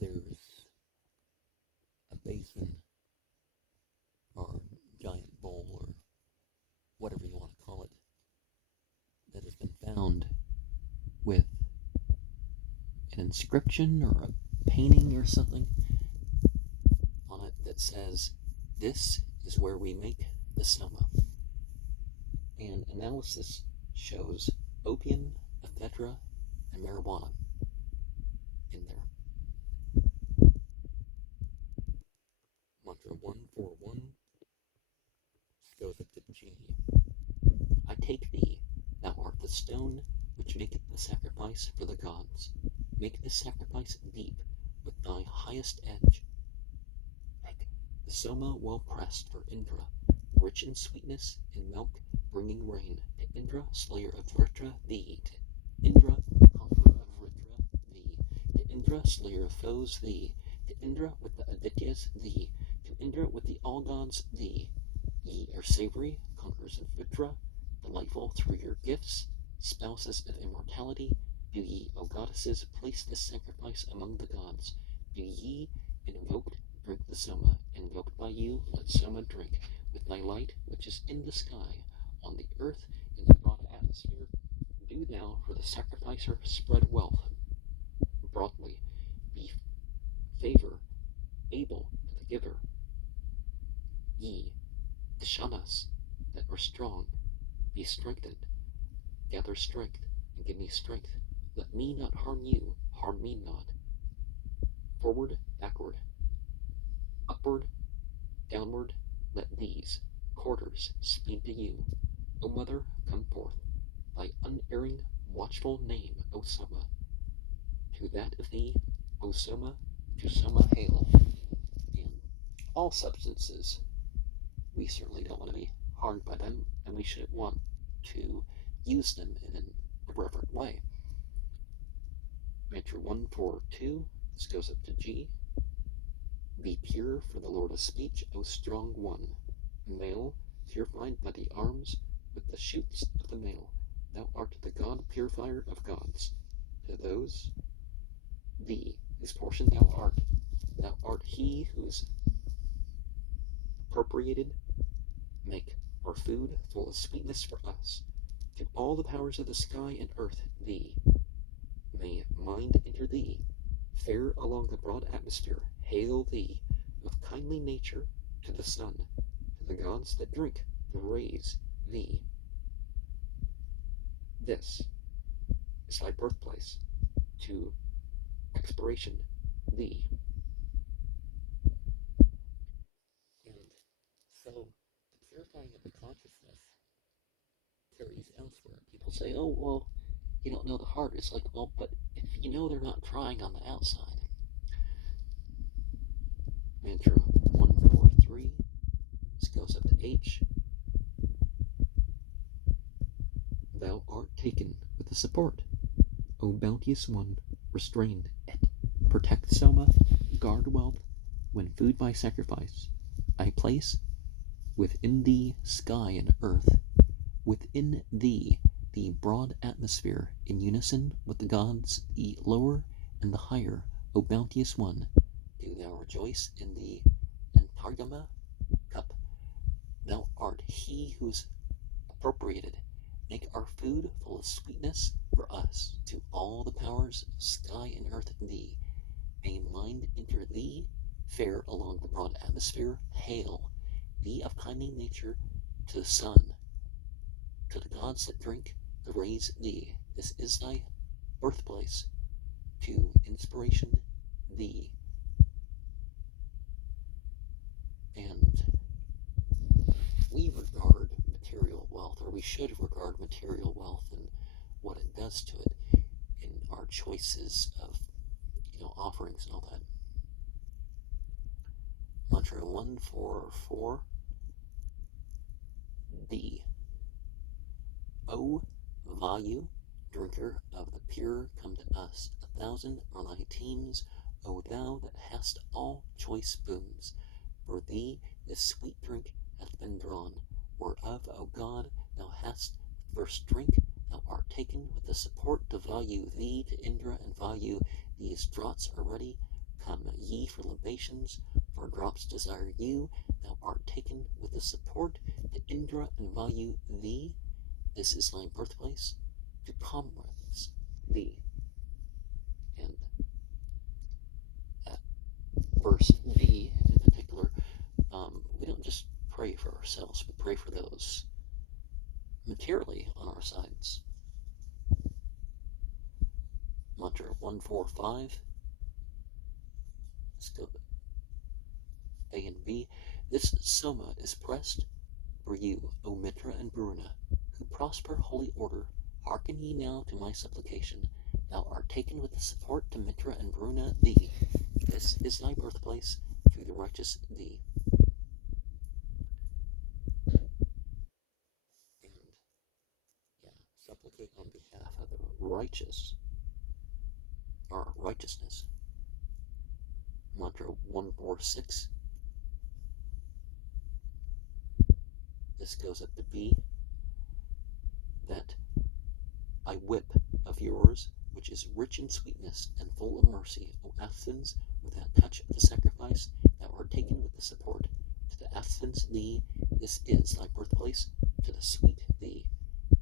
there's a basin or giant bowl or whatever you want to call it that has been found with an inscription or a painting or something on it that says, "This is where we make the soma." And analysis shows opium, ephedra, and marijuana in there. Mantra 141 goes up to G. I take thee, thou art the stone which maketh the sacrifice for the gods. Make this sacrifice deep with thy highest edge. Make the soma well pressed for Indra, rich in sweetness, in milk, bringing rain. To Indra, slayer of Vritra, thee. To Indra, conqueror of Vritra, thee. To Indra, slayer of foes, thee. To Indra, with the Adityas, thee. To Indra, with the all-gods, thee. Ye are savory, conquerors of Vritra, delightful through your gifts, spouses of immortality. Do ye, O goddesses, place this sacrifice among the gods. Do ye, invoked, drink the soma. Invoked by you, let soma drink. With thy light, which is in the sky, on the earth, in the broad atmosphere, do thou for the sacrificer spread wealth broadly. Be favor able for the giver. Ye, the shanas that are strong, be strengthened. Gather strength and give me strength. Let me not harm you, harm me not. Forward, backward, upward, downward, let these quarters speed to you. O mother, come forth, thy unerring, watchful name, O soma. To that of thee, O soma, to soma hail. And all substances, we certainly don't want to be harmed by them, and we should want to use them in a reverent way. Mantra 142, this goes up to G. Be pure for the Lord of speech, O strong one. Male, purified by the arms with the shoots of the male. Thou art the God purifier of gods. To those, thee, whose portion thou art. Thou art he who is appropriated. Make our food full of sweetness for us. To all the powers of the sky and earth, thee. May mind enter thee. Fair along the broad atmosphere, hail thee. Of kindly nature, to the sun. To the gods that drink the rays, thee. This is thy birthplace. To expiration, thee. And so, the purifying of the consciousness carries elsewhere. People say, oh, well, you don't know the heart. It's like, well, but if you know they're not trying on the outside. Mantra 143, this goes up to H. Thou art taken with the support, O bounteous one, restrained it. Protect soma, guard wealth, when food by sacrifice. I place within thee sky and earth, within thee the broad atmosphere, in unison with the gods, the lower and the higher, O bounteous one. Do thou rejoice in the Antargama cup. Thou art he who is appropriated. Make our food full of sweetness for us. To all the powers of sky and earth thee. May mind enter thee, fair along the broad atmosphere, hail. Thee of kindly nature, to the sun. To the gods that drink the rays, thee. This is thy birthplace. To inspiration, thee. And we regard material wealth, or we should regard material wealth and what it does to it in our choices of, offerings and all that. Mantra 144, thee. O Vayu, drinker of the pure, come to us. 1,000 are thy teams, O thou that hast all choice boons. For thee this sweet drink hath been drawn, whereof, O God, thou hast first drink. Thou art taken with the support to value thee, to Indra and value these draughts are ready. Come ye for libations, for drops desire you. Thou art taken with the support to Indra and value thee. This is thy birthplace, to comrades thee. And verse B in particular, we don't just pray for ourselves, we pray for those materially on our sides. Mantra 145. Let's go A and B. This soma is pressed for you, O Mitra and Bruna, who prosper holy order. Hearken ye now to my supplication. Thou art taken with the support to Mitra and Bruna thee. This is thy birthplace, to the righteous thee. And supplicate on behalf of the righteous, or righteousness. Mantra 146. This goes up to B. That I whip of yours, which is rich in sweetness and full of mercy, O Athens, without touch of the sacrifice, thou art taken with the support. To the Athens thee, this is thy birthplace, to the sweet thee.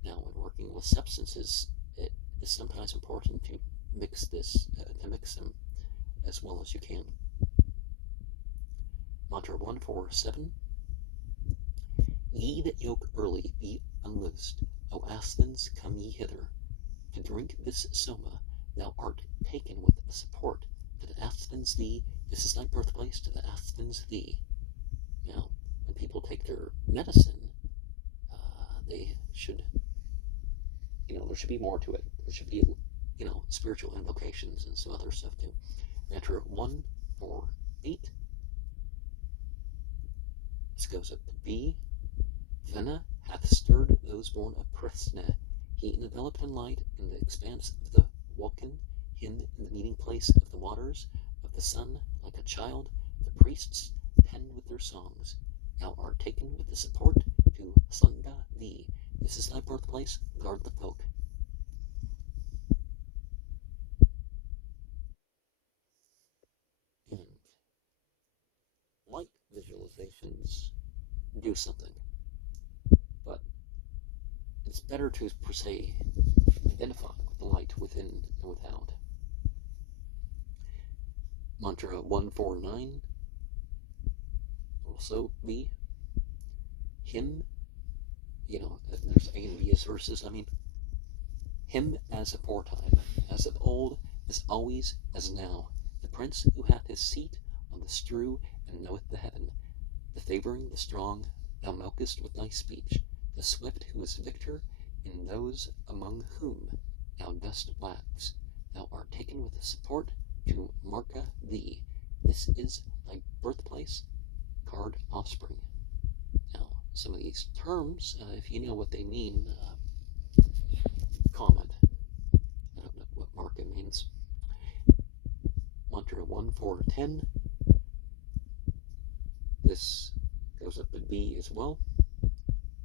Now, when working with substances, it is sometimes important to mix them as well as you can. Mantra 147. Ye that yoke early be unloosed, O Athens, come ye hither. To drink this soma, thou art taken with the support. To the Athens thee, this is thy birthplace, to the Athens thee. Now, when people take their medicine, they should, there should be more to it. There should be, spiritual invocations and some other stuff too. Mantra 148. This goes up to B. Vena hath stirred those born of Presne. He enveloped in light in the expanse of the Vulcan, him in the meeting place of the waters, of the sun, like a child. The priests tend with their songs. Thou art taken with the support to Sunda thee. This is thy birthplace, guard the folk. And light visualizations do something. But it's better to, per se, identify with the light within and without. Mantra 149. Also B. Him, there's A and B as verses. Him as aforetime, as of old, as always, as now. The prince who hath his seat on the strew and knoweth the heaven. The favoring the strong, thou milkest with thy speech. The swift who is victor in those among whom thou dost wax. Thou art taken with the support to Marka thee. This is thy birthplace, guard offspring. Now, some of these terms, if you know what they mean, comment. I don't know what Marka means. Mantra 1410. This goes up to B as well.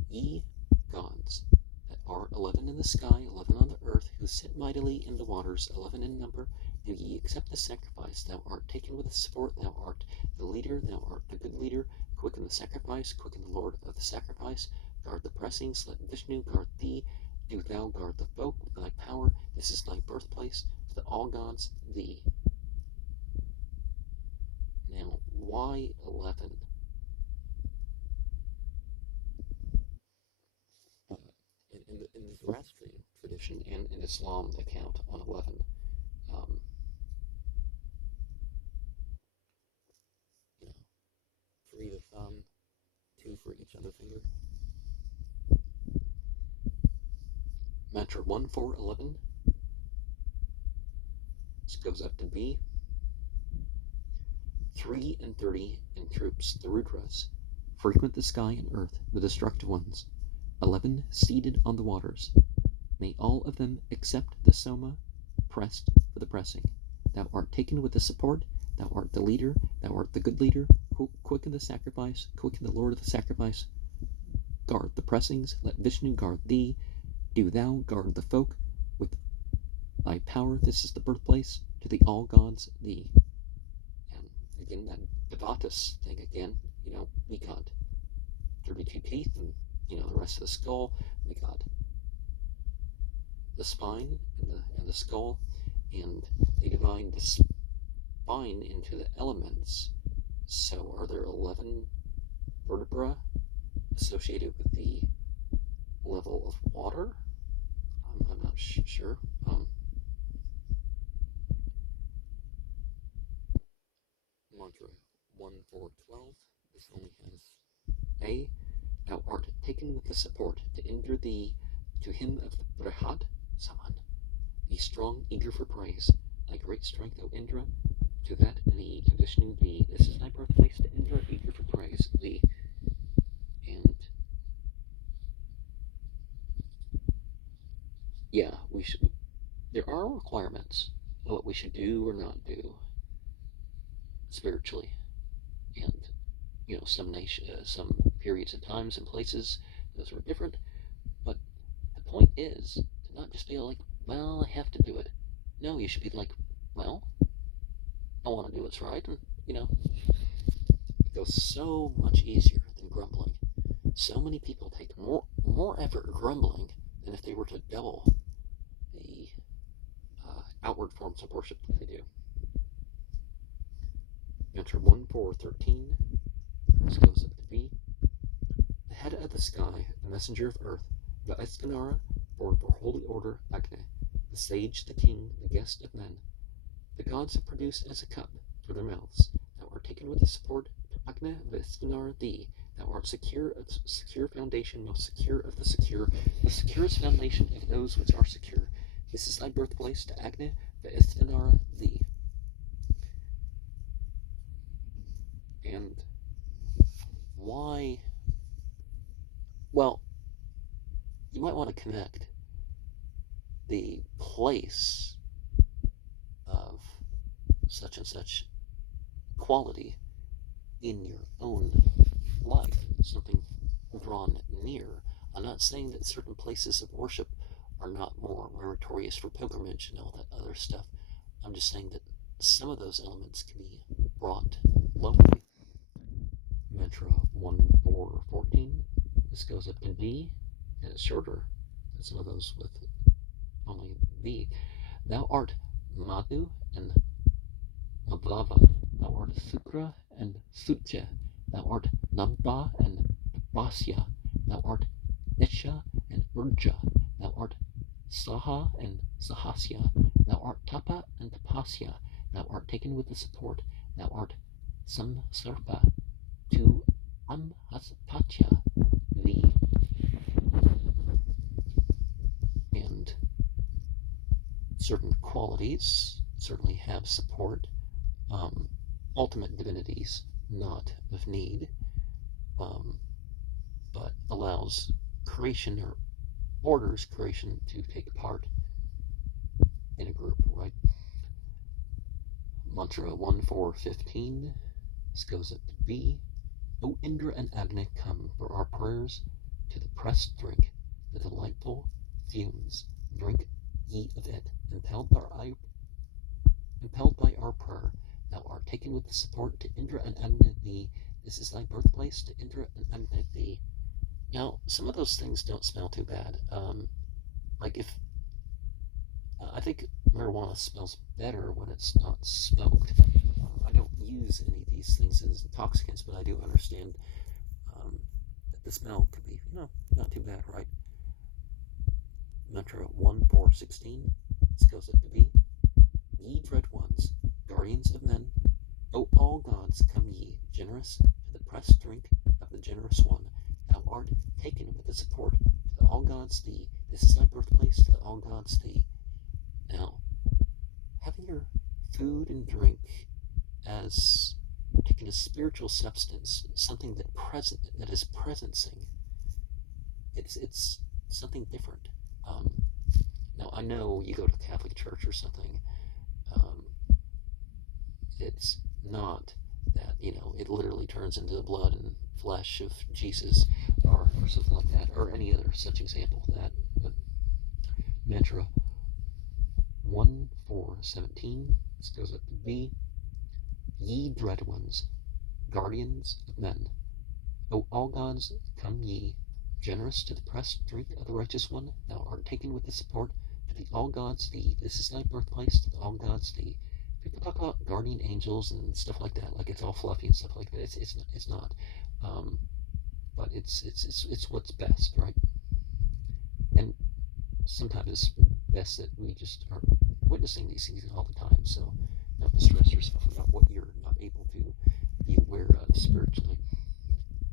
Ye gods that are 11 in the sky, 11 on the earth, who sit mightily in the waters, 11 in number, do ye accept the sacrifice? Thou art taken with the support, thou art the leader, thou art the good leader. Quicken the sacrifice, quicken the Lord of the sacrifice. Guard the pressings, let Vishnu guard thee. Do thou guard the folk with thy power. This is thy birthplace, to the all gods thee. Now, why 11? In the Zoroastrian tradition and in Islam, they count on 11. 3 the thumb, 2 for each other finger. Mantra 1411. This goes up to B. 3 and 30 in troops, the Rudras, frequent the sky and earth, the destructive ones. 11 seated on the waters. May all of them accept the soma, pressed for the pressing. Thou art taken with the support, thou art the leader, thou art the good leader. Quicken the sacrifice, quicken the Lord of the sacrifice. Guard the pressings, let Vishnu guard thee. Do thou guard the folk with thy power. This is the birthplace, to the all gods thee. again, that Devatas thing again. We got 32 teeth and, the rest of the skull. We got the spine and the skull, and they divide the spine into the elements. So are there 11 vertebrae associated with the level of water? I'm not sure. Mantra 1.4.12. This only has A. Thou art taken with the support to injure thee to him of the Brihad Saman. Be strong, eager for praise. Thy great strength, O Indra, to that thee, to Vishnu thee. This is thy birthplace to Indra, eager for praise thee. And yeah, there are requirements of what we should do or not do spiritually. And, some periods of times and places, those are different. But the point is to not just be like, well, I have to do it. No, you should be like, well, I want to do what's right. And, it goes so much easier than grumbling. So many people take more effort grumbling than if they were to double the outward forms of worship that they do. Mantra 1.4.13. This goes up to B. The head of the sky, the messenger of earth, the Eskanara, born for holy order, Agni, the sage, the king, the guest of men. The gods have produced as a cup for their mouths. Thou art taken with the support to Agni, the Eskanara, thee. Thou art secure foundation, most secure of the secure, the securest foundation of those which are secure. This is thy birthplace to Agni, the Eskanara, thee. And why? Well, you might want to connect the place of such and such quality in your own life, something drawn near. I'm not saying that certain places of worship are not more meritorious for pilgrimage and all that other stuff. I'm just saying that some of those elements can be brought locally. Mantra 1.4.14. This goes up to D, and it's shorter than some of those with only B. Thou art Madhu and Madhava. Thou art Sukra and Sutya. Thou art Nabha and Tapasya. Thou art Isha and Urja. Thou art Saha and Sahasya. Thou art Tapa and Tapasya. Thou art taken with the support. Thou art Samsarpa to Amhaspatya, thee. And certain qualities certainly have support. Ultimate divinities, not of need, but allows creation or orders creation to take part in a group, right? Mantra 1.4.15. This goes up to B. O Indra and Agni, come for our prayers to the pressed drink, the delightful fumes. Drink ye of it, impelled by our prayer. Thou art taken with the support to Indra and Agni thee. This is thy birthplace to Indra and Agni thee. Now, some of those things don't smell too bad. Like if I think marijuana smells better when it's not smoked. I don't use any of these things as intoxicants, but I do understand that the smell could be, not too bad, right? Mantra 1.4.16. This goes up to B. Ye dread ones, guardians of men, O all gods, come ye, generous to the pressed drink of the generous one. Thou art taken with the support to the all gods thee. This is thy birthplace to the all gods thee. Now, having your food and drink as taking a spiritual substance, something that is presencing, it's something different. Now I know you go to the Catholic Church or something, it's not that, it literally turns into the blood and flesh of Jesus or something like that, or any other such example of that. But Mantra 1.4.17. This goes up to B. Ye dread ones, guardians of men, O all gods, come ye, generous to the pressed drink of the righteous one, thou art taken with the support, to the all gods thee, this is thy birthplace, to the all gods thee. People talk about guardian angels and stuff like that, like it's all fluffy and stuff like that. It's not. But it's what's best, right? And sometimes it's best that we just are witnessing these things all the time, so don't distress yourself about what you're not able to be aware of spiritually.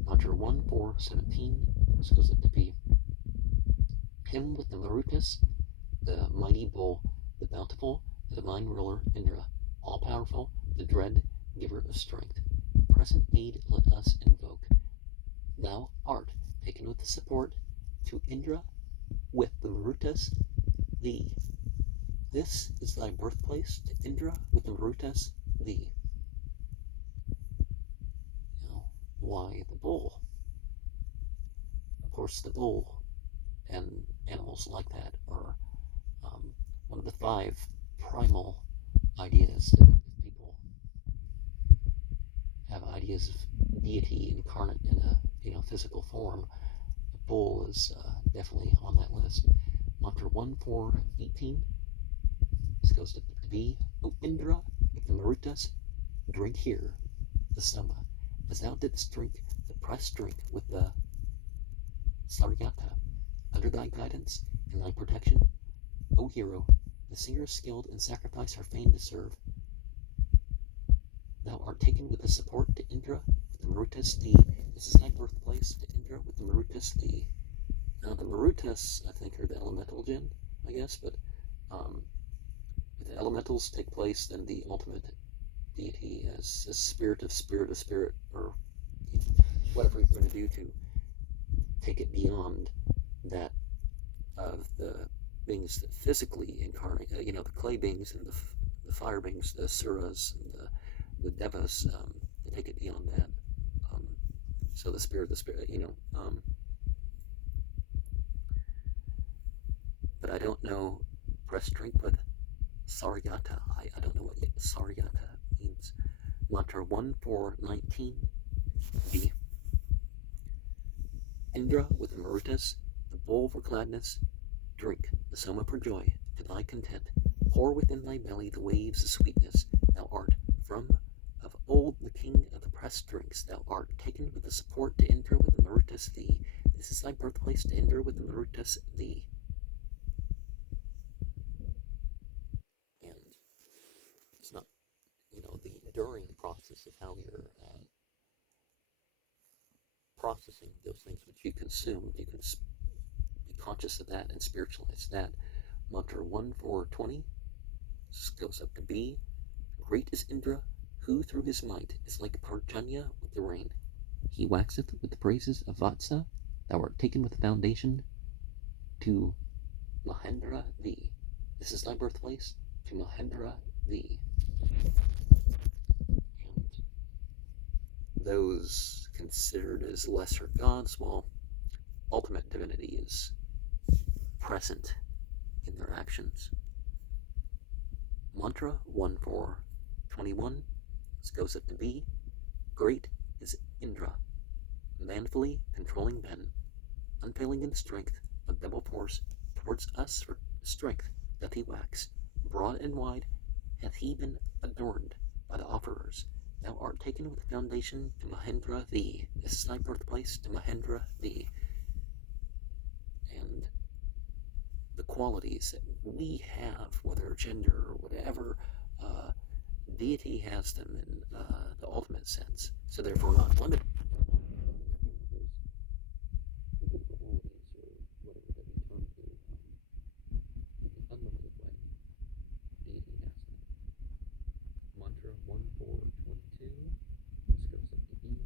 Mantra 1-4-17, this goes up to be him with the Marutas, the mighty bull, the bountiful, the divine ruler, Indra, all-powerful, the dread giver of strength. Present aid let us invoke. Thou art taken with the support to Indra with the Marutas thee. This is thy birthplace to Indra with the Marutas thee. Now, why the bull? Of course, the bull and animals like that are one of the 5 primal ideas that people have ideas of deity incarnate in a physical form. The bull is definitely on that list. Mantra 1-4-18. This goes to be, O Indra with the Marutas, drink here the Soma, as thou didst drink the pressed drink with the Sarigata. Under thy guidance and thy protection, O hero, the singers skilled in sacrifice are fain to serve. Thou art taken with the support to Indra with the Marutas thee. This is thy birthplace to Indra with the Marutas thee. Now the Marutas, I think, are the elemental gen, I guess, but if the elementals take place, then the ultimate deity as a spirit of spirit, or whatever you're going to do to take it beyond that of the beings that physically incarnate, the clay beings and the fire beings, the suras and the devas, to take it beyond that. So the spirit, but I don't know press drink, but Sarigata, I don't know what Sarigata means. Mantra 1-4-19, B. Indra with the Marutas, the bowl for gladness, drink the Soma for joy, to thy content. Pour within thy belly the waves of sweetness. Thou art from of old the king of the pressed drinks. Thou art taken with the support to Indra with the Marutas thee. This is thy birthplace to Indra with the Marutas thee. And it's not, the enduring process of how you're processing those things which you consume. You can be conscious of that and spiritualize that. Mantra 1-4-20. This goes up to B. Great is Indra, who through his might is like Parjanya with the rain. He waxeth with the praises of Vatsa. Thou art taken with the foundation to Mahendra thee. This is thy birthplace to Mahendra thee. And those considered as lesser gods, well, ultimate divinity is present in their actions. Mantra 1-4-21. This goes up to B. Great is Indra, manfully controlling men, unfailing in strength, of double force, towards us for strength doth he wax. Broad and wide hath he been adorned by the offerers. Thou art taken with the foundation to Mahendra thee. This is thy birthplace to Mahendra thee. And the qualities that we have, whether gender or whatever, deity has them in the ultimate sense, so therefore not limited. Good qualities, or whatever that we turn to, in an unlimited way, deity has them. Mantra 1-4-22. This goes up to E.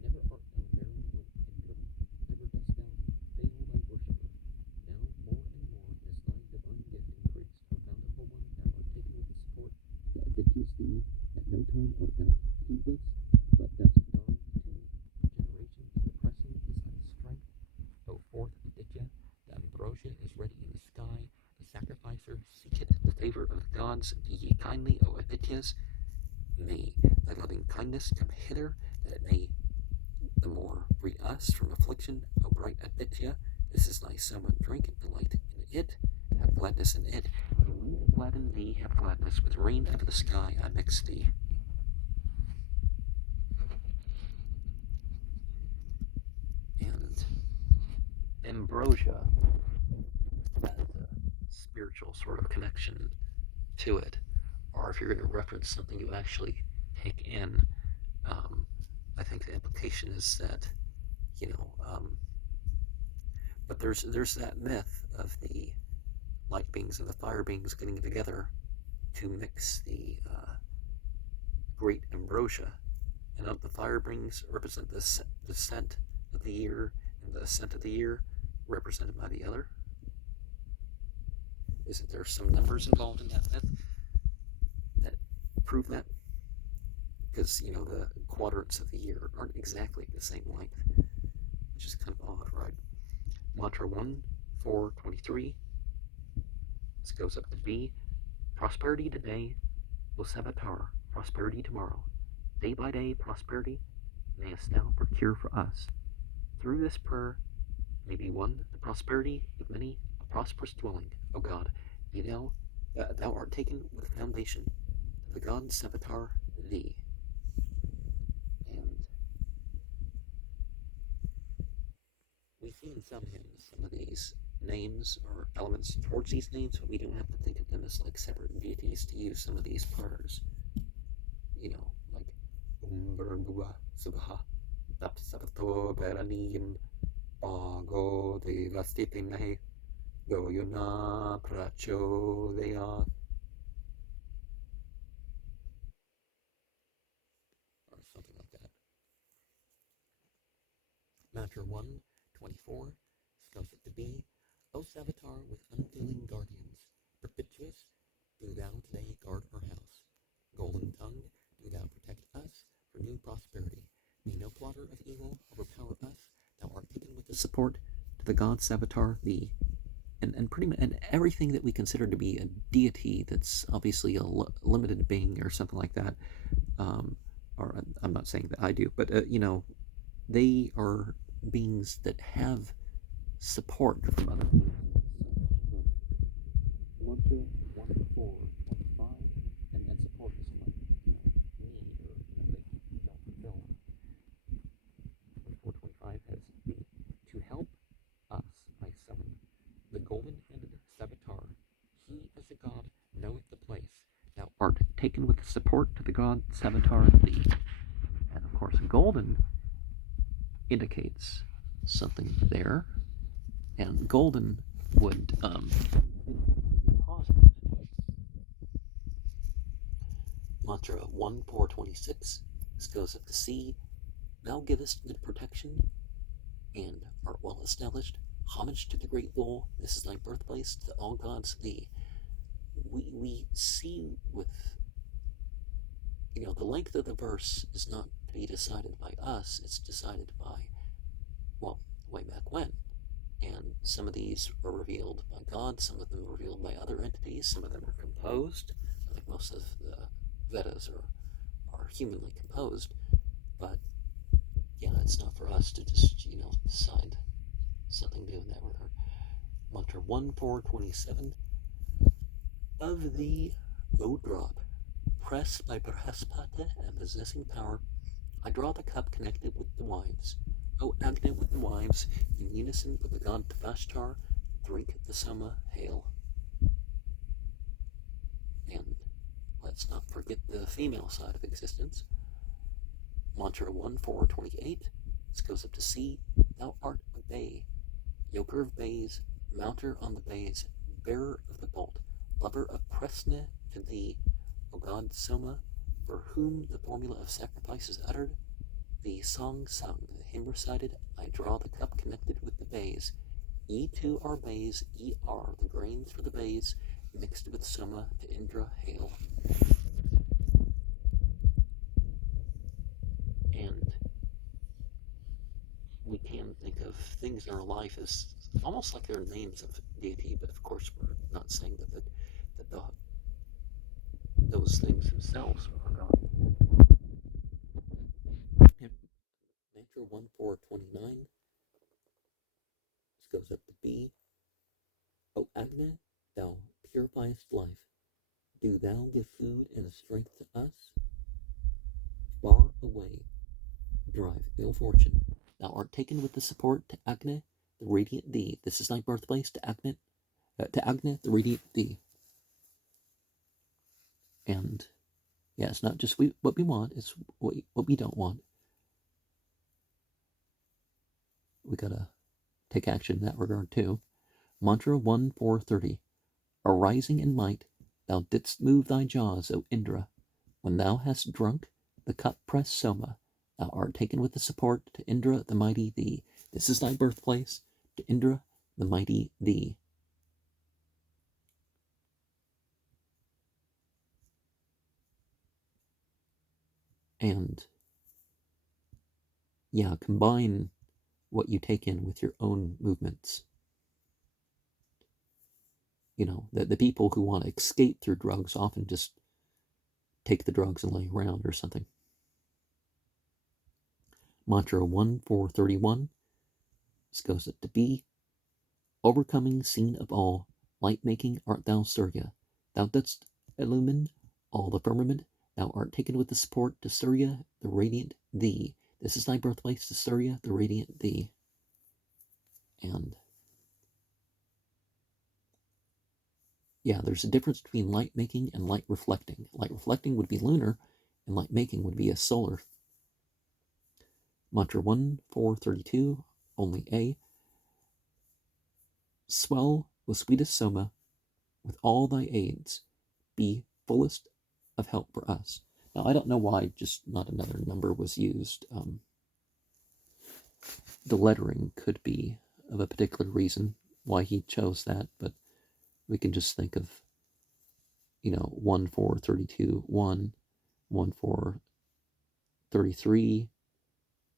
Never art thou barren, O Indra. Never dost thou fail thy worshipper. Now more and more is thy divine gift increased. O bountiful one, thou art taken with the support that additions thee. At no time art thou heedless, but dost guard to generations. The pressing is thy strength. O fourth Aditya, the ambrosia is ready in the sky. The sacrificer seeketh the favor of the gods. Be ye kindly, O Adityas. May thy loving kindness come hither, that it may the more free us from affliction. O bright Aditya, this is thy soma, drink delight in it, have gladness in it. When we gladden thee, have gladness, with rain out of the sky I mix thee. And ambrosia has a spiritual sort of connection to it, or if you're going to reference something you actually take in, I think the implication is that, but there's that myth of the light beings and the fire beings getting together to mix the great ambrosia, and the fire beings represent the scent of the year, and the scent of the year represented by the other. Isn't there some numbers involved in that myth that prove that? Because, the quadrants of the year aren't exactly the same length, which is kind of odd, right? Mantra 1, 4, 23. This goes up to B. Prosperity today, O Savitar, prosperity tomorrow. Day by day, prosperity mayest thou procure for us. Through this prayer may be won the prosperity of many, a prosperous dwelling, O God. Be thou art taken with foundation to the God Savitar thee. And we see in some hymns some of these names or elements towards these names, but we don't have to think of them as like separate deities to use some of these prayers. Like Umbrangua Subha Tapsato Beraniyam Bago Devastitinahe Goyuna Prachodeyat, or something like that. Mantra 1, 24, goes up to B. O Savitar with unfailing guardians, perpetuous, do thou today guard our house. Golden tongue, do thou protect us for new prosperity. May no plotter of evil overpower us. Thou art taken with the support to the God Savitar thee. And pretty much and everything that we consider to be a deity that's obviously a limited being or something like that, or I'm not saying that I do, but they are beings that have support from other beings. Mantra 1, 4, 25, and support is like need, or they don't fulfill. 425 has B. To help us, I summon the golden-handed Savitar. He, as a god, knoweth the place. Thou art taken with support to the god Savitar thee. And of course, golden indicates something there, and golden would be positive. Mantra 1, 4, 26. This goes up to C. Thou givest good protection and art well established. Homage to the great bull. This is thy birthplace, to all gods thee. We see with, the length of the verse is not to be decided by us. It's decided by, way back when. And some of these are revealed by God, some of them are revealed by other entities, some of them are composed. I think most of the Vedas are humanly composed, but it's not for us to just, decide something new in that regard. Mantra 1, 4, 27. Of thee, O drop, pressed by Prapathaka and possessing power, I draw the cup connected with the wives. O Agni with the wives, in unison with the god Tavashtar, drink the Soma, hail. And let's not forget the female side of existence. Mantra 1, 4, 28. This goes up to C. Thou art a bay, yoker of bays, mounter on the bays, bearer of the bolt, lover of Presne to thee, O god Soma, for whom the formula of sacrifice is uttered, the song sung, the hymn recited, I draw the cup connected with the bays. E to our bays, E are the grains for the bays, mixed with Soma to Indra, hail. And we can think of things in our life as almost like they're names of deity, but of course we're not saying that those things themselves are God. Mantra 1429. This goes up to B. O Agni, thou purifiest life, do thou give food and strength to us. Far away, drive ill fortune. Thou art taken with the support to Agni, the radiant thee. This is thy birthplace to Agni, the radiant thee. And yeah, it's not just what we want, it's what we don't want. We gotta take action in that regard too. Mantra 1430. Arising in might, thou didst move thy jaws, O Indra. When thou hast drunk the cup pressed Soma, thou art taken with the support to Indra the mighty thee. This is thy birthplace to Indra the mighty thee. And yeah, combine what you take in with your own movements. You know, the people who want to escape through drugs often just take the drugs and lay around or something. Mantra 1431. This goes up to B. Overcoming scene of all, light making art thou Surya. Thou dost illumine all the firmament. Thou art taken with the support to Surya, the radiant thee. This is thy birthplace to Surya, the radiant thee. And yeah, there's a difference between light making and light reflecting. Light reflecting would be lunar, and light making would be a solar. Mantra 1432, only A. Swell with sweetest Soma, with all thy aids, be fullest of help for us. Now, I don't know why just not another number was used. The lettering could be of a particular reason why he chose that, but we can just think of, 1432, 1, 1433,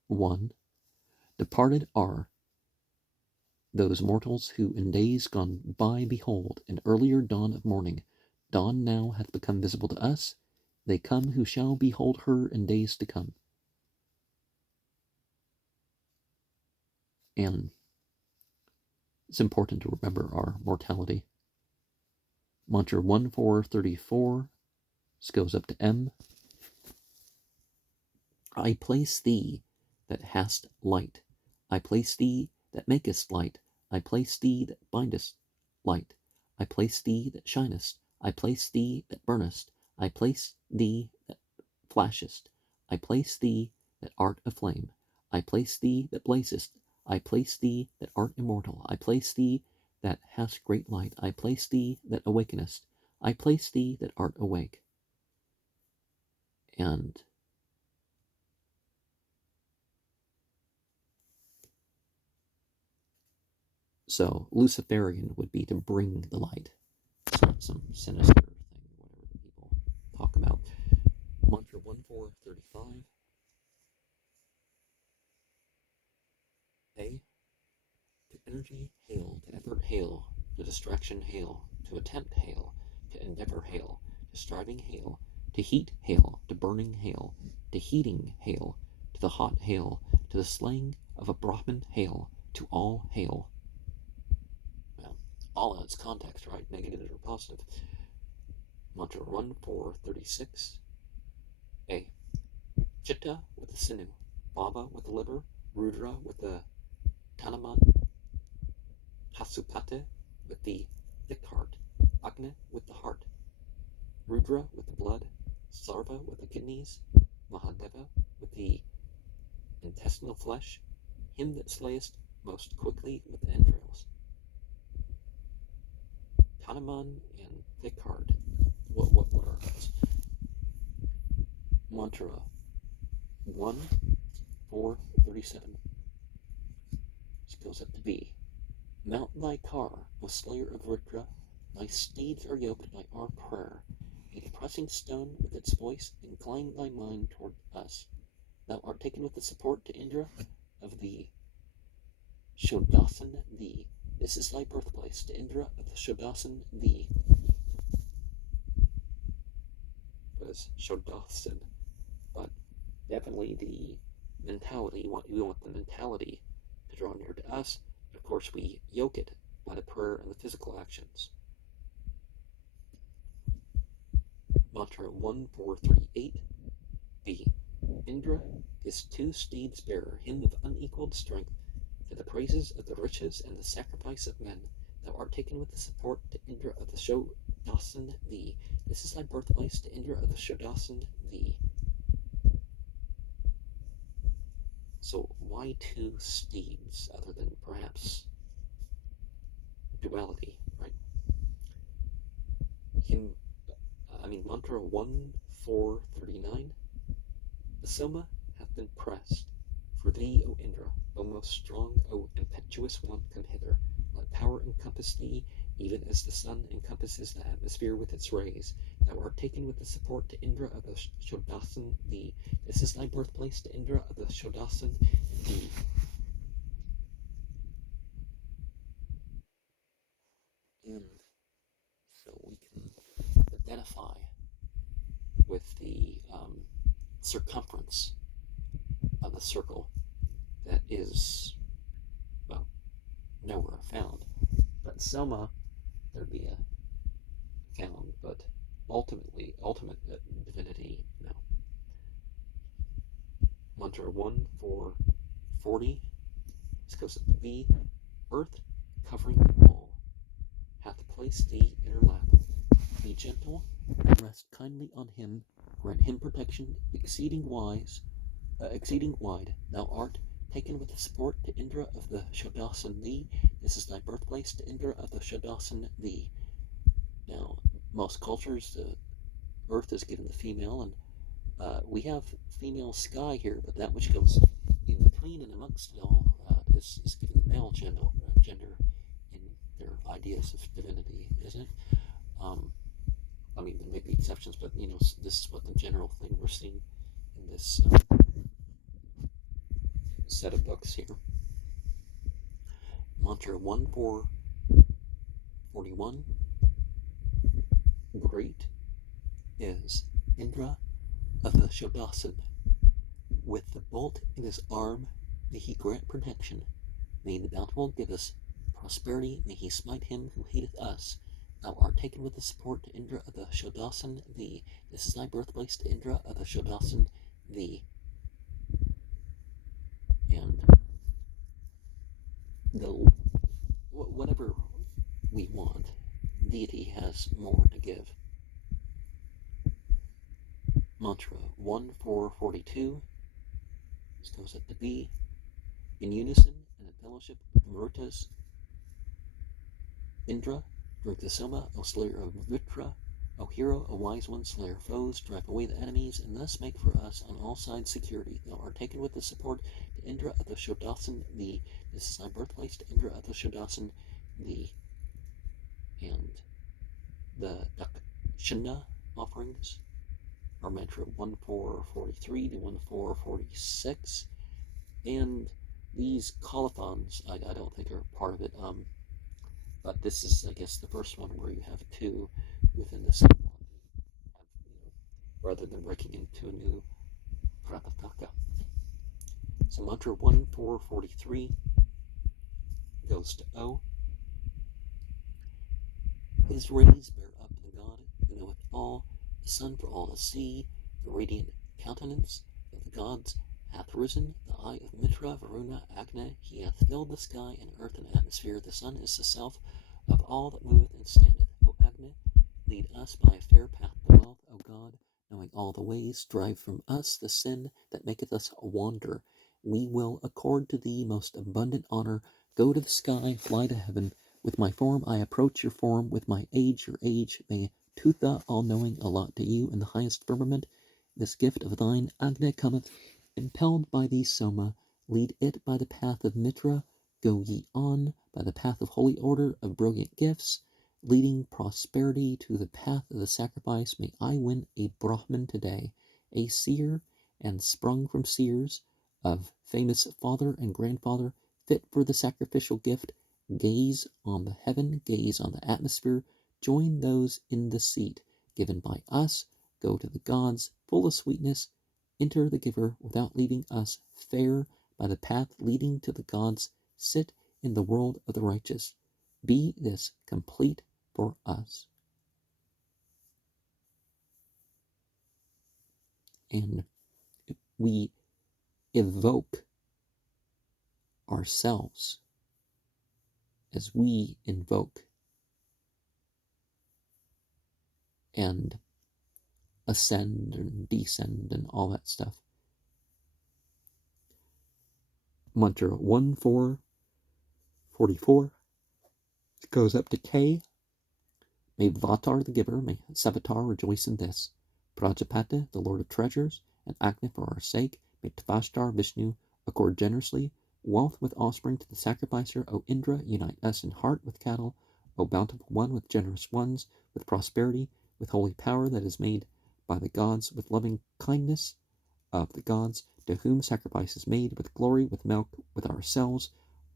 1. Departed are those mortals who in days gone by behold an earlier dawn of morning. Dawn now hath become visible to us. They come who shall behold her in days to come. And it's important to remember our mortality. Mantra 1434. This goes up to M. I place thee that hast light. I place thee that makest light. I place thee that bindest light. I place thee that shinest. I place thee that burnest. I place thee that flashest. I place thee that art aflame. I place thee that blazest. I place thee that art immortal. I place thee that hast great light. I place thee that awakenest. I place thee that art awake. And so Luciferian would be to bring the light. It's not some sinister thing, whatever the people talk about. Mantra 1435. A. To energy hail, to effort hail, to distraction hail, to attempt hail, to endeavor hail, to striving hail, to heat hail, to burning hail, to heating hail, to the hot hail, to the slaying of a Brahmin hail, to all hail. Well, all in its context, right? Negative or positive. Mantra 1436. A. Chitta with the sinew, Baba with the liver, Rudra with the Tanaman, Pasupate with the thick heart, Agni with the heart, Rudra with the blood, Sarva with the kidneys, Mahadeva with the intestinal flesh, him that slayest most quickly with the entrails. Tanaman and thick heart. What are those? Mantra 1437. This goes up to B. Mount thy car, O slayer of Rudra, thy steeds are yoked by our prayer. A depressing stone with its voice, incline thy mind toward us. Thou art taken with the support to Indra of the Shodasan thee. This is thy birthplace to Indra of the Shodasan thee. Was Shodasan, but definitely the mentality. We want the mentality to draw near to us. Of course, we yoke it by the prayer and the physical actions. Mantra 1438b. Indra, his two steeds bearer, him of unequaled strength, for the praises of the riches and the sacrifice of men, thou art taken with the support to Indra of the Shodasan thee. This is thy birthplace to Indra of the Shodasan thee. So why two steeds other than perhaps duality, right? Mantra 1439. The Soma hath been pressed for thee, O Indra, O most strong, O impetuous one, come hither. Let power encompass thee, even as the sun encompasses the atmosphere with its rays. Thou art taken with the support to Indra of the Shodasan thee. This is thy birthplace to Indra of the Shodasan thee. And so we can identify with the circumference of the circle that is, well, nowhere found. But Soma, there'd be a found, but ultimate divinity, no. Mantra 1440. This goes to be earth covering all hath placed thee in her lap. Be gentle and rest kindly on him. Grant him protection exceeding wide. Thou art taken with the support to Indra of the Shodasan thee. This is thy birthplace to Indra of the Shodasan thee. Now, most cultures, the earth is given the female, and we have female sky here, but that which goes in between and amongst it all is given the male gender in their ideas of divinity, isn't it? There may be exceptions, but this is what the general thing we're seeing in this set of books here. Mantra 1441. Great is Indra of the Shodasan. With the bolt in his arm, may he grant protection. May the bountiful give us prosperity. May he smite him who hateth us. Thou art taken with the support to Indra of the Shodasan thee. This is thy birthplace to Indra of the Shodasan thee. And whatever we want, deity has more to give. Mantra 1442. This goes up to B. In unison and in fellowship with the Marutas, Indra, drink the Soma, O slayer of Vritra, O hero, O wise one, slayer of foes, drive away the enemies, and thus make for us on all sides security. Thou art taken with the support to Indra of the Shodasan thee. This is thy birthplace to Indra of the Shodasan thee. And the Dakshina offerings are mantra 1443 to 1446. And these colophons, I don't think are part of it, but this is, I guess, the first one where you have two within the same one, rather than breaking into a new Prapathaka. So mantra 1443 goes to O. His rays bear up the God who knoweth all, the sun for all to see, the radiant countenance of the gods hath risen, the eye of Mitra, Varuna, Agni, he hath filled the sky and earth and atmosphere. The sun is the self of all that moveth and standeth. O Agni, lead us by a fair path to wealth, O God, knowing all the ways, drive from us the sin that maketh us wander. We will accord to thee most abundant honor. Go to the sky, fly to heaven. With my form I approach your form, with my age your age. May Tutha, all-knowing, allot to you in the highest firmament this gift of thine. Agni cometh, impelled by thee Soma, lead it by the path of Mitra. Go ye on by the path of holy order, of brilliant gifts, leading prosperity to the path of the sacrifice. May I win a Brahmin today, a seer, and sprung from seers, of famous father and grandfather, fit for the sacrificial gift. Gaze on the heaven, gaze on the atmosphere, join those in the seat given by us, go to the gods, full of sweetness, enter the giver without leaving us, fare by the path leading to the gods, sit in the world of the righteous. Be this complete for us. And we evoke ourselves as we invoke and ascend and descend and all that stuff. Mantra 1444 goes up to K. May Vatar the giver, may Savitar rejoice in this. Prajapati, the Lord of treasures, and Agni for our sake, may Tvashtar Vishnu accord generously wealth with offspring to the sacrificer. O Indra, unite us in heart with cattle. O bountiful one with generous ones, with prosperity, with holy power that is made by the gods, with loving kindness of the gods, to whom sacrifice is made, with glory, with milk, with ourselves,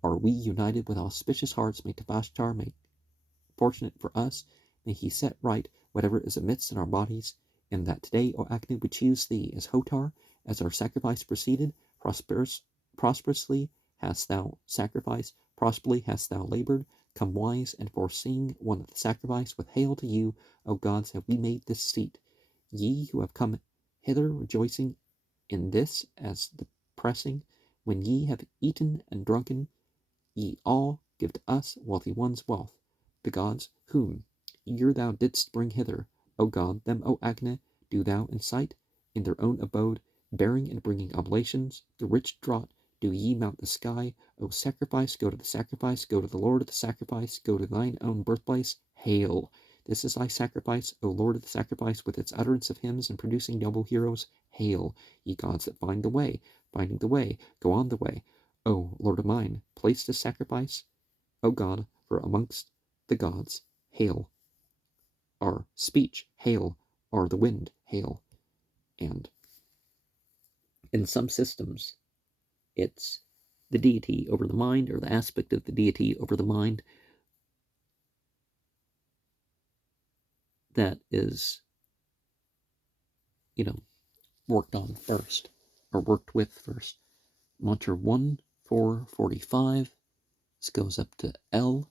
are we united with auspicious hearts. May Tvashtar make fortunate for us. May he set right whatever is amiss in our bodies, and that today, O Agni, we choose thee as Hotar, as our sacrifice proceeded. Prosperously hast thou sacrificed, prosperously hast thou labored. Come wise and foreseeing one of the sacrifice, with hail to you, O gods, have we made this seat. Ye who have come hither rejoicing in this as the pressing, when ye have eaten and drunken, ye all give to us wealthy ones wealth. The gods, whom ere thou didst bring hither, O God, them, O Agni, do thou incite in their own abode, bearing and bringing oblations. The rich draught do ye mount the sky. O sacrifice, go to the sacrifice, go to the Lord of the sacrifice, go to thine own birthplace. Hail! This is thy sacrifice, O Lord of the sacrifice, with its utterance of hymns and producing noble heroes. Hail, ye gods that find the way, finding the way, go on the way. O Lord of mine, place this sacrifice, O God, for amongst the gods. Hail, our speech. Hail, our the wind. Hail. And in some systems, it's the deity over the mind, or the aspect of the deity over the mind, that is, worked on first, or worked with first. Mantra 1445. This goes up to L.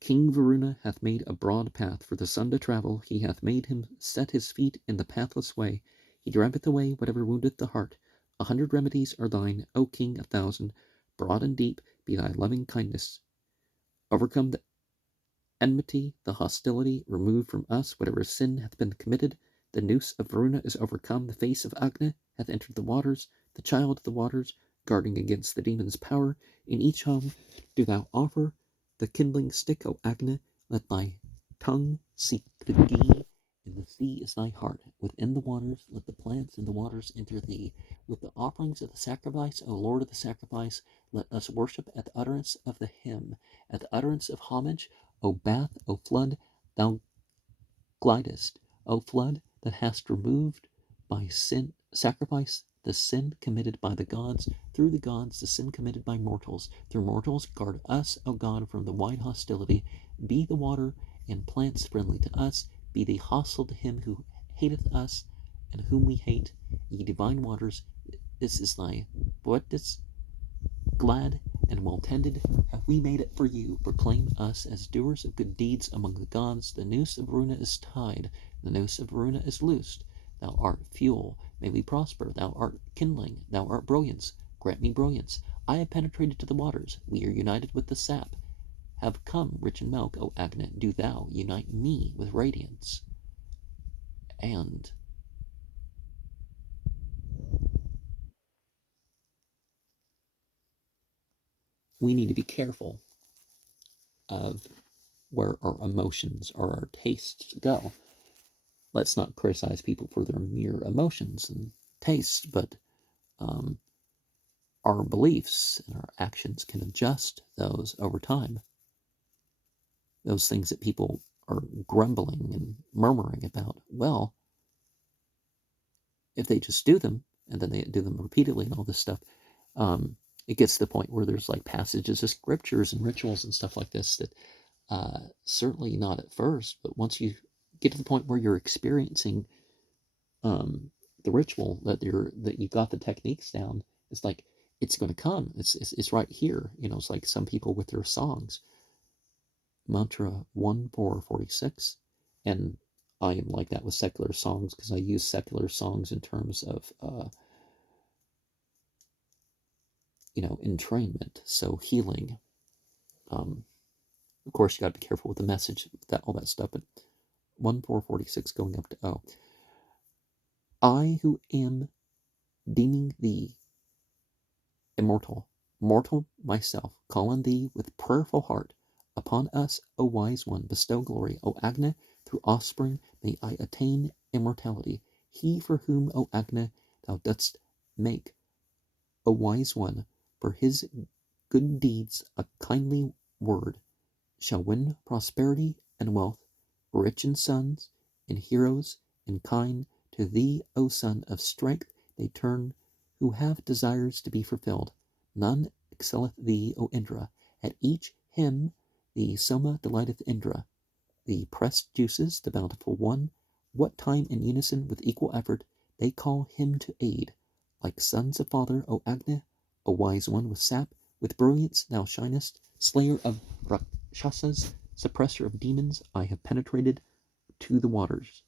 King Varuna hath made a broad path for the sun to travel. He hath made him set his feet in the pathless way. He driveth away whatever woundeth the heart. 100 remedies are thine, O King, 1,000. Broad and deep be thy loving kindness. Overcome the enmity, the hostility, remove from us whatever sin hath been committed. The noose of Varuna is overcome. The face of Agni hath entered the waters. The child of the waters, guarding against the demon's power. In each home do thou offer the kindling stick, O Agni. Let thy tongue seek the ghee. In the sea is thy heart. Within the waters, let the plants in the waters enter thee. With the offerings of the sacrifice, O Lord of the sacrifice, let us worship at the utterance of the hymn, at the utterance of homage. O bath, O flood, thou glidest, O flood, that hast removed by sin sacrifice the sin committed by the gods, through the gods the sin committed by mortals, through mortals guard us, O God, from the wide hostility. Be the water and plants friendly to us, be they hostile to him who hateth us and whom we hate. Ye divine waters, this is thy Boetis, glad and well tended have we made it for you. Proclaim us as doers of good deeds among the gods. The noose of Varuna is tied, the noose of Varuna is loosed. Thou art fuel, may we prosper. Thou art kindling, thou art brilliance, grant me brilliance. I have penetrated to the waters, we are united with the sap. Have come rich in milk, O Agni, do thou unite me with radiance. And we need to be careful of where our emotions or our tastes go. Let's not criticize people for their mere emotions and tastes, but our beliefs and our actions can adjust those over time. Those things that people are grumbling and murmuring about, well, if they just do them and then they do them repeatedly and all this stuff, it gets to the point where there's like passages of scriptures and rituals and stuff like this that certainly not at first, but once you get to the point where you're experiencing the ritual that you got the techniques down. It's like it's going to come. It's right here. It's like some people with their songs, mantra 1446, and I am like that with secular songs because I use secular songs in terms of entrainment, so healing. Of course, you got to be careful with the message, all that stuff. But 1446 going up to O. I who am deeming thee immortal, mortal myself, call on thee with prayerful heart. Upon us, O wise one, bestow glory. O Agna, through offspring may I attain immortality. He for whom, O Agna, thou dost make, O wise one, for his good deeds a kindly word, shall win prosperity and wealth, rich in sons, in heroes, in kind. To thee, O son of strength, they turn who have desires to be fulfilled. None excelleth thee, O Indra. At each hymn the Soma delighteth Indra. The pressed juices, the bountiful one, what time in unison with equal effort they call him to aid. Like sons of father, O Agni, O wise one with sap, with brilliance thou shinest, slayer of Rakshasas, suppressor of demons, I have penetrated to the waters.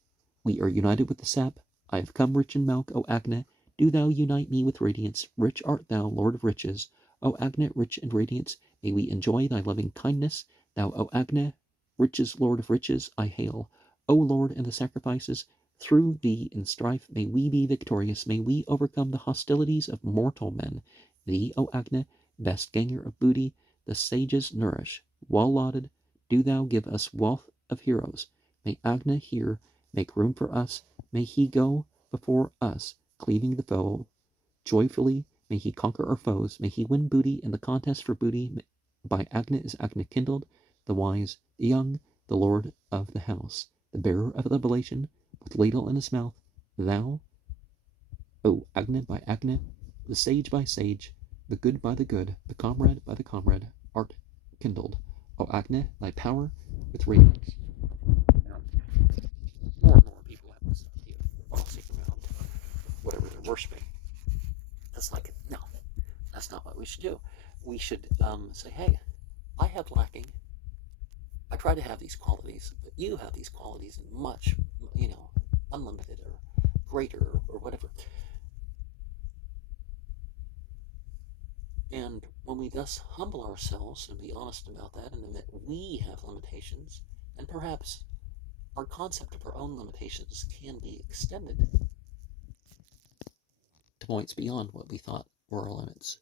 We are united with the sap. I have come rich in milk, O Agni. Do thou unite me with radiance. Rich art thou, Lord of riches. O Agni, rich in radiance, may we enjoy thy loving kindness. Thou, O Agni, riches, Lord of riches, I hail. O Lord in the sacrifices, through thee in strife may we be victorious. May we overcome the hostilities of mortal men. Thee, O Agni, best ganger of booty, the sages nourish. Well lauded, do thou give us wealth of heroes. May Agni here make room for us. May he go before us, cleaving the foe. Joyfully may he conquer our foes. May he win booty in the contest for booty. By Agni is Agni kindled, the wise, the young, the lord of the house, the bearer of the oblation, with ladle in his mouth. Thou, O Agni by Agni, the sage by sage, the good by the good, the comrade by the comrade, art kindled. O Agni, thy power with radiance. More and more people have this idea of bossing around whatever they're worshiping. That's like, no, that's not what we should do. We should say, hey, I have lacking. I try to have these qualities, but you have these qualities much, unlimited or greater or whatever. And when we thus humble ourselves and be honest about that and admit we have limitations, and perhaps our concept of our own limitations can be extended to points beyond what we thought were our limits.